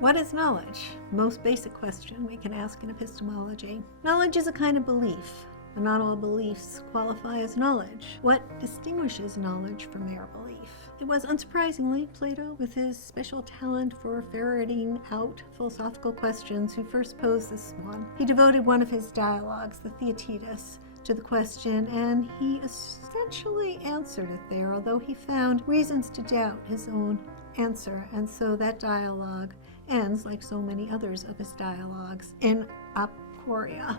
What is knowledge? Most basic question we can ask in epistemology. Knowledge is a kind of belief, but not all beliefs qualify as knowledge. What distinguishes knowledge from mere belief? It was, unsurprisingly, Plato, with his special talent for ferreting out philosophical questions, who first posed this one. He devoted one of his dialogues, the Theaetetus, to the question, and he essentially answered it there, although he found reasons to doubt his own answer, and so that dialogue ends, like so many others of his dialogues, in aporia,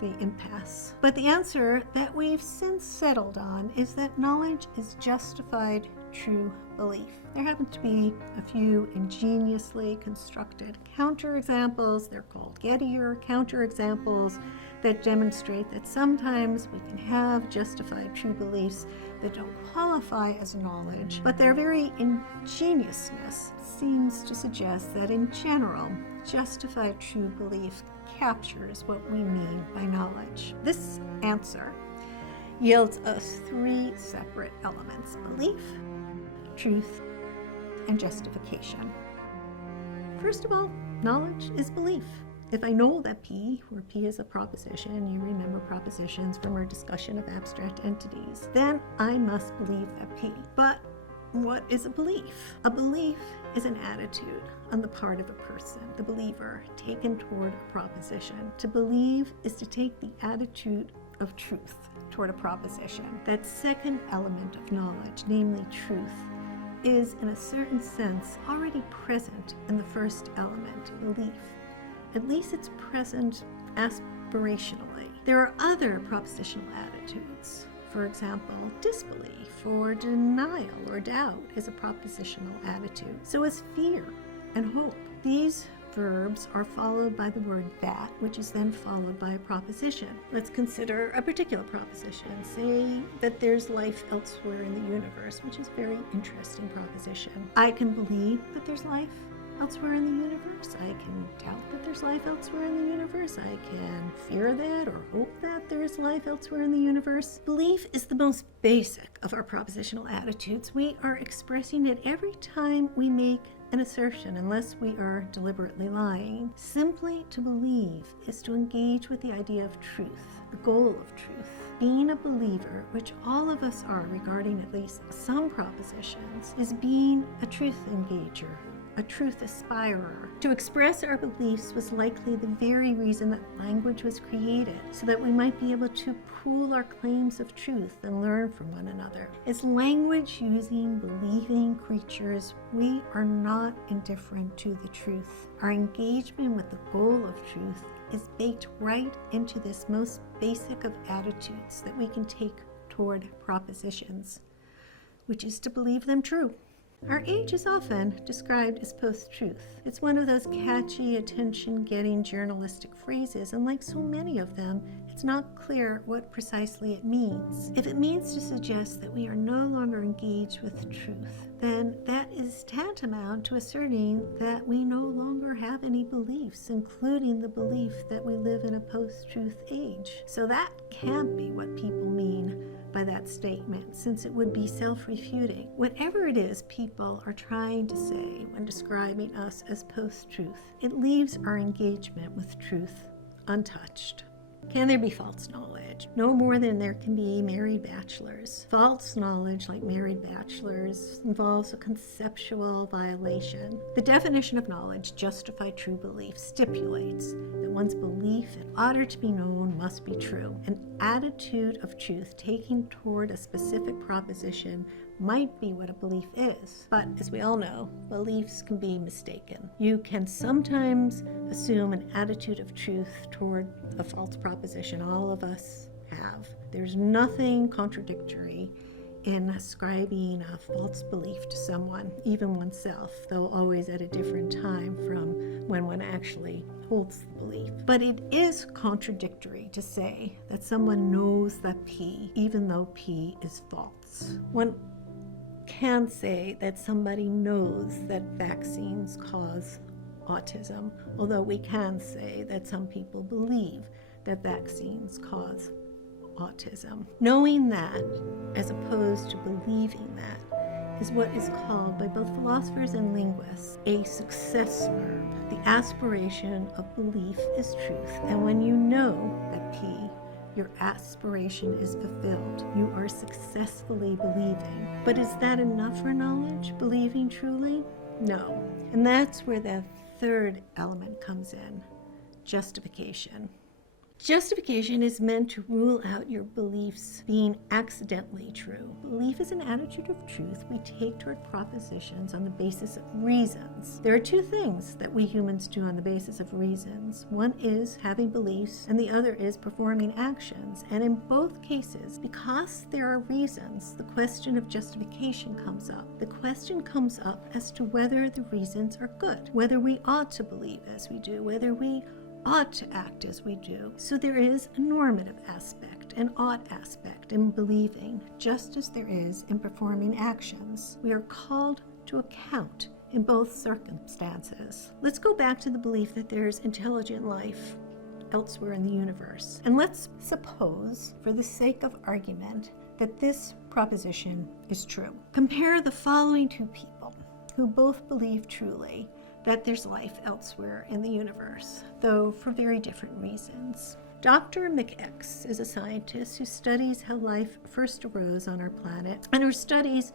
the impasse. But the answer that we've since settled on is that knowledge is justified true belief. There happen to be a few ingeniously constructed counterexamples. They're called Gettier counterexamples that demonstrate that sometimes we can have justified true beliefs that don't qualify as knowledge, but their very ingeniousness seems to suggest that in general, justified true belief captures what we mean by knowledge. This answer yields us three separate elements: belief, truth, and justification. First of all, knowledge is belief. If I know that P, where P is a proposition, you remember propositions from our discussion of abstract entities, then I must believe that P. But what is a belief? A belief is an attitude on the part of a person, the believer, taken toward a proposition. To believe is to take the attitude of truth toward a proposition. That second element of knowledge, namely truth, is in a certain sense already present in the first element, belief. At least it's present aspirationally. There are other propositional attitudes. For example, disbelief or denial or doubt is a propositional attitude. So is fear and hope. These verbs are followed by the word that, which is then followed by a proposition. Let's consider a particular proposition. Say that there's life elsewhere in the universe, which is a very interesting proposition. I can believe that there's life elsewhere in the universe. I can doubt that there's life elsewhere in the universe. I can fear that or hope that there is life elsewhere in the universe. Belief is the most basic of our propositional attitudes. We are expressing it every time we make an assertion, unless we are deliberately lying. Simply to believe is to engage with the idea of truth, the goal of truth. Being a believer, which all of us are regarding at least some propositions, is being a truth engager, a truth aspirer. To express our beliefs was likely the very reason that language was created, so that we might be able to pool our claims of truth and learn from one another. As language-using, believing creatures, we are not indifferent to the truth. Our engagement with the goal of truth is baked right into this most basic of attitudes that we can take toward propositions, which is to believe them true. Our age is often described as post-truth. It's one of those catchy, attention-getting journalistic phrases, and like so many of them, it's not clear what precisely it means. If it means to suggest that we are no longer engaged with truth, then that is tantamount to asserting that we no longer have any beliefs, including the belief that we live in a post-truth age. So that can't be what people mean by that statement, since it would be self-refuting. Whatever it is people are trying to say when describing us as post-truth, it leaves our engagement with truth untouched. Can there be false knowledge? No more than there can be married bachelors. False knowledge, like married bachelors, involves a conceptual violation. The definition of knowledge, justified true belief, stipulates that one's belief in order to be known must be true. An attitude of truth taken toward a specific proposition might be what a belief is, but as we all know, beliefs can be mistaken. You can sometimes assume an attitude of truth toward a false proposition. All of us have. There's nothing contradictory in ascribing a false belief to someone, even oneself, though always at a different time from when one actually holds the belief. But it is contradictory to say that someone knows that P, even though P is false. One can say that somebody knows that vaccines cause autism, although we can say that some people believe that vaccines cause autism. Knowing that, as opposed to believing that, is what is called by both philosophers and linguists a success verb. The aspiration of belief is truth, and when you know that P, your aspiration is fulfilled, you are successfully believing. But is that enough for knowledge, believing truly? No. And that's where the third element comes in, justification. Justification is meant to rule out your beliefs being accidentally true. Belief is an attitude of truth we take toward propositions on the basis of reasons. There are two things that we humans do on the basis of reasons. One is having beliefs, and the other is performing actions. And in both cases, because there are reasons, the question of justification comes up. The question comes up as to whether the reasons are good, whether we ought to believe as we do, whether we ought to act as we do. So there is a normative aspect, an ought aspect in believing, just as there is in performing actions. We are called to account in both circumstances. Let's go back to the belief that there is intelligent life elsewhere in the universe. And let's suppose, for the sake of argument, that this proposition is true. Compare the following two people who both believe truly that there's life elsewhere in the universe, though for very different reasons. Dr. McX is a scientist who studies how life first arose on our planet, and her studies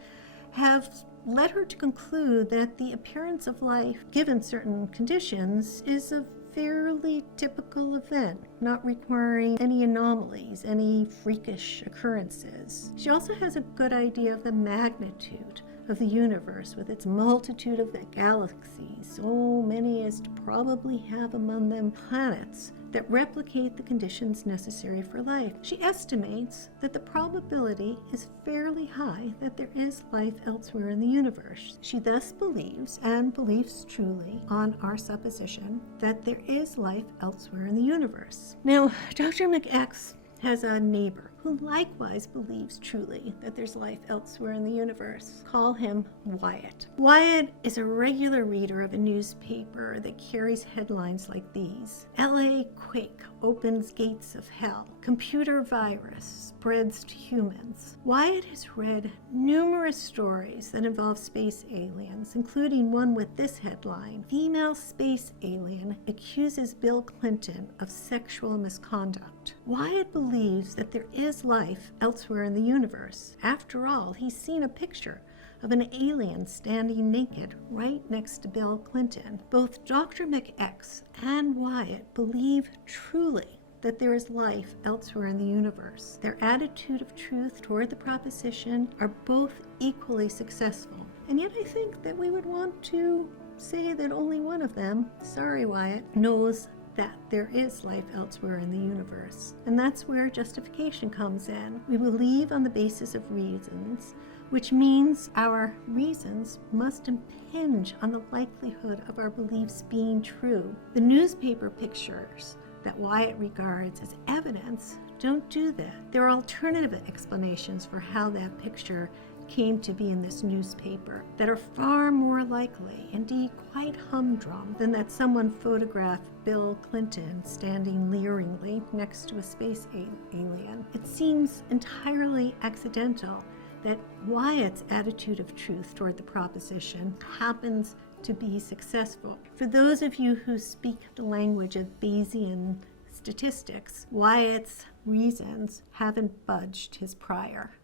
have led her to conclude that the appearance of life, given certain conditions, is a fairly typical event, not requiring any anomalies, any freakish occurrences. She also has a good idea of the magnitude of the universe with its multitude of galaxies, so many as to probably have among them planets that replicate the conditions necessary for life. She estimates that the probability is fairly high that there is life elsewhere in the universe. She thus believes, and believes truly, on our supposition that there is life elsewhere in the universe. Now, Dr. McX has a neighbor who likewise believes truly that there's life elsewhere in the universe. Call him Wyatt. Wyatt is a regular reader of a newspaper that carries headlines like these: LA quake opens gates of hell. Computer virus spreads to humans. Wyatt has read numerous stories that involve space aliens, including one with this headline: Female space alien accuses Bill Clinton of sexual misconduct. Wyatt believes that there is life elsewhere in the universe. After all, he's seen a picture of an alien standing naked right next to Bill Clinton. Both Dr. McX and Wyatt believe truly that there is life elsewhere in the universe. Their attitude of truth toward the proposition are both equally successful. And yet I think that we would want to say that only one of them, sorry Wyatt, knows that there is life elsewhere in the universe. And that's where justification comes in. We believe on the basis of reasons, which means our reasons must impinge on the likelihood of our beliefs being true. The newspaper pictures that Wyatt regards as evidence don't do that. There are alternative explanations for how that picture came to be in this newspaper that are far more likely, indeed quite humdrum, than that someone photographed Bill Clinton standing leeringly next to a space alien. It seems entirely accidental that Wyatt's attitude of truth toward the proposition happens to be successful. For those of you who speak the language of Bayesian statistics, Wyatt's reasons haven't budged his prior.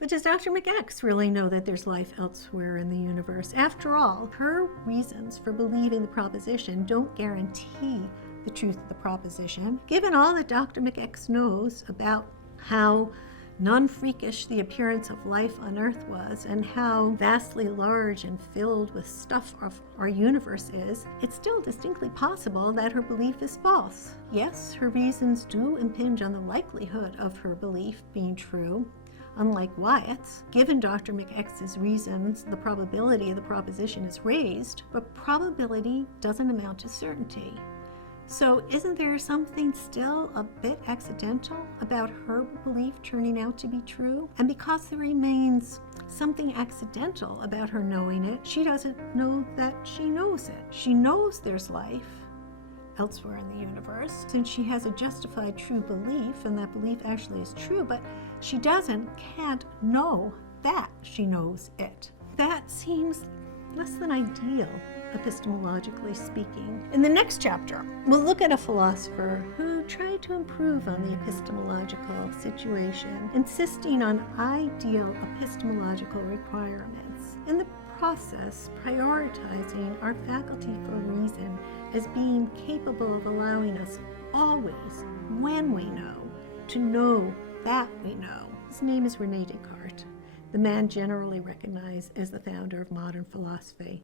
But does Dr. McX really know that there's life elsewhere in the universe? After all, her reasons for believing the proposition don't guarantee the truth of the proposition. Given all that Dr. McX knows about how non-freakish the appearance of life on Earth was and how vastly large and filled with stuff of our universe is, it's still distinctly possible that her belief is false. Yes, her reasons do impinge on the likelihood of her belief being true. Unlike Wyatt's, given Dr. McX's reasons, the probability of the proposition is raised, but probability doesn't amount to certainty. So isn't there something still a bit accidental about her belief turning out to be true? And because there remains something accidental about her knowing it, she doesn't know that she knows it. She knows there's life elsewhere in the universe, since she has a justified true belief, and that belief actually is true, but she can't know that she knows it. That seems less than ideal, epistemologically speaking. In the next chapter, we'll look at a philosopher who tried to improve on the epistemological situation, insisting on ideal epistemological requirements. In the process, prioritizing our faculty for reason as being capable of allowing us always, when we know that we know. His name is René Descartes, the man generally recognized as the founder of modern philosophy.